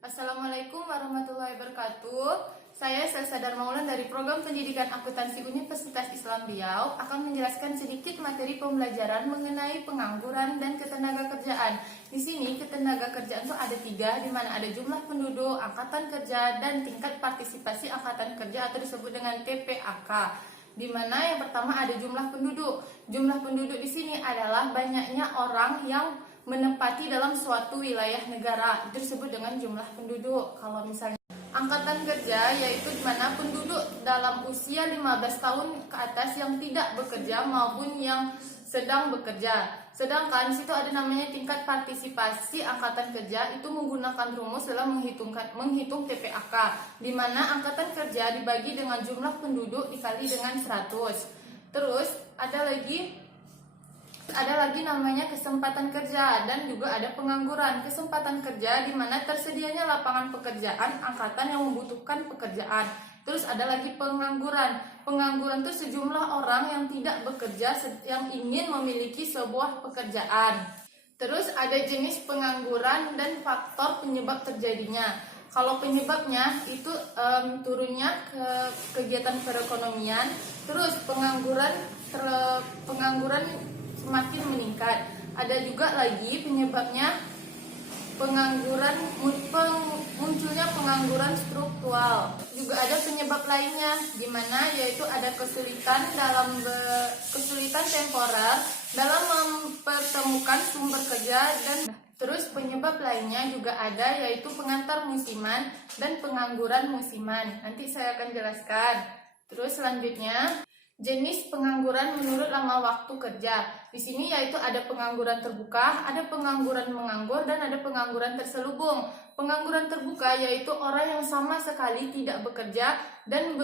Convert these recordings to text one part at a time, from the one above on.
Assalamualaikum warahmatullahi wabarakatuh. Saya Selsa Darmaulan dari Program Pendidikan Akuntansi Universitas Islam Riau akan menjelaskan sedikit materi pembelajaran mengenai pengangguran dan ketenagakerjaan. Di sini ketenagakerjaan itu ada 3, di mana ada jumlah penduduk, angkatan kerja, dan tingkat partisipasi angkatan kerja atau disebut dengan TPAK. Di mana yang pertama ada jumlah penduduk. Jumlah penduduk di sini adalah banyaknya orang yang menempati dalam suatu wilayah negara, itu disebut dengan jumlah penduduk. Kalau misalnya angkatan kerja, yaitu di mana penduduk dalam usia 15 tahun ke atas yang tidak bekerja maupun yang sedang bekerja. Sedangkan di situ ada namanya tingkat partisipasi angkatan kerja, itu menggunakan rumus dalam menghitung TPAK, di mana angkatan kerja dibagi dengan jumlah penduduk dikali dengan 100. Terus ada lagi namanya kesempatan kerja dan juga ada pengangguran. Kesempatan kerja di mana tersedianya lapangan pekerjaan angkatan yang membutuhkan pekerjaan. Terus ada lagi pengangguran. Pengangguran itu sejumlah orang yang tidak bekerja yang ingin memiliki sebuah pekerjaan. Terus ada jenis pengangguran dan faktor penyebab terjadinya. Kalau penyebabnya itu turunnya ke kegiatan perekonomian. Terus pengangguran semakin meningkat. Ada juga lagi penyebabnya munculnya pengangguran struktural. Juga ada penyebab lainnya, di mana yaitu ada kesulitan temporer dalam mempertemukan sumber kerja. Dan terus penyebab lainnya juga ada, yaitu pengantar musiman dan pengangguran musiman. Nanti saya akan jelaskan. Terus selanjutnya jenis pengangguran menurut lama waktu kerja. Di sini yaitu ada pengangguran terbuka, ada pengangguran menganggur, dan ada pengangguran terselubung. Pengangguran terbuka yaitu orang yang sama sekali tidak bekerja dan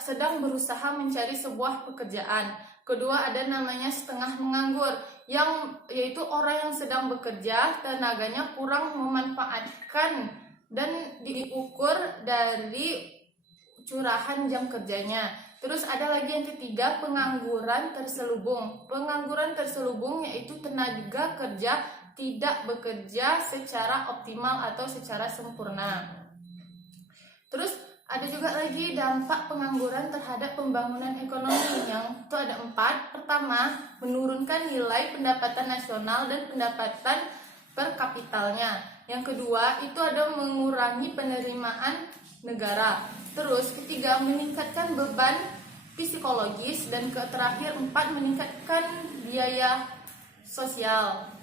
sedang berusaha mencari sebuah pekerjaan. Kedua ada namanya setengah menganggur, yaitu orang yang sedang bekerja, tenaganya kurang memanfaatkan dan diukur dari curahan jam kerjanya. Terus ada lagi yang ketiga, pengangguran terselubung. Pengangguran terselubung yaitu tenaga kerja tidak bekerja secara optimal atau secara sempurna. Terus ada juga lagi dampak pengangguran terhadap pembangunan ekonomi, yang itu ada 4. Pertama, menurunkan nilai pendapatan nasional dan pendapatan per kapitalnya. Yang kedua, itu ada mengurangi penerimaan negara. Terus ketiga, meningkatkan beban psikologis, dan terakhir 4, meningkatkan biaya sosial.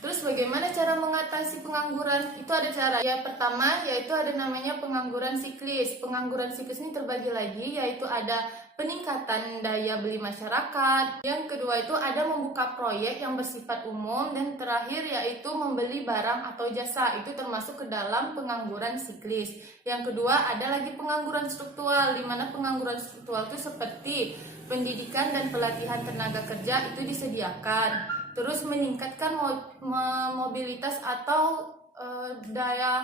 Terus bagaimana cara mengatasi pengangguran? Itu ada cara. Yang pertama yaitu ada namanya pengangguran siklis. Pengangguran siklis ini terbagi lagi, yaitu ada peningkatan daya beli masyarakat. Yang kedua itu ada membuka proyek yang bersifat umum, dan terakhir yaitu membeli barang atau jasa. Itu termasuk ke dalam pengangguran siklis. Yang kedua ada lagi pengangguran struktural, di mana pengangguran struktural itu seperti pendidikan dan pelatihan tenaga kerja itu disediakan. Terus meningkatkan mobilitas atau daya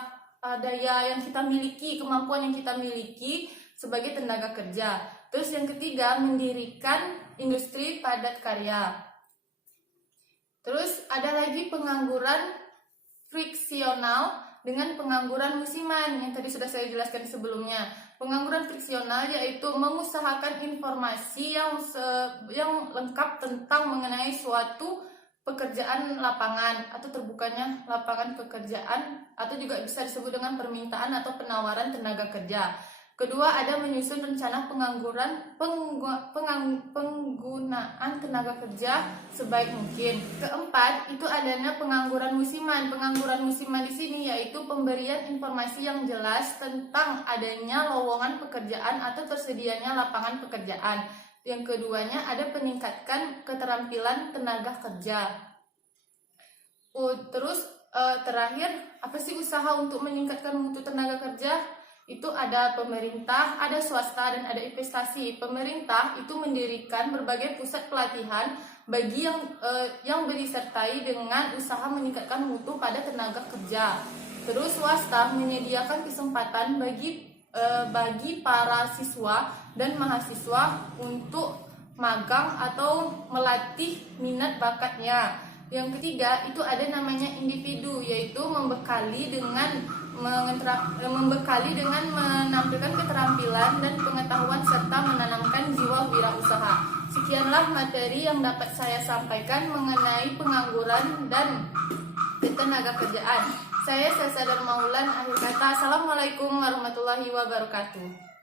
yang kita miliki, kemampuan yang kita miliki sebagai tenaga kerja. Terus yang ketiga, mendirikan industri padat karya. Terus ada lagi pengangguran friksional dengan pengangguran musiman yang tadi sudah saya jelaskan sebelumnya. Pengangguran friksional yaitu mengusahakan informasi yang lengkap tentang mengenai suatu pekerjaan lapangan atau terbukanya lapangan pekerjaan, atau juga bisa disebut dengan permintaan atau penawaran tenaga kerja. Kedua ada menyusun rencana penggunaan tenaga kerja sebaik mungkin. Keempat itu adanya pengangguran musiman. Pengangguran musiman di sini yaitu pemberian informasi yang jelas tentang adanya lowongan pekerjaan atau tersedianya lapangan pekerjaan. Yang keduanya ada peningkatkan keterampilan tenaga kerja. Terus terakhir, apa sih usaha untuk meningkatkan mutu tenaga kerja? Itu ada pemerintah, ada swasta, dan ada investasi. Pemerintah itu mendirikan berbagai pusat pelatihan bagi yang disertai dengan usaha meningkatkan mutu pada tenaga kerja. Terus swasta menyediakan kesempatan bagi para siswa dan mahasiswa untuk magang atau melatih minat bakatnya. Yang ketiga itu ada namanya individu, yaitu membekali dengan membekali dengan menampilkan keterampilan dan pengetahuan serta menanamkan jiwa wirausaha. Sekianlah materi yang dapat saya sampaikan mengenai pengangguran dan ketenaga kerjaan. Saya Sasa dan Maulan, akhir kata. Assalamualaikum warahmatullahi wabarakatuh.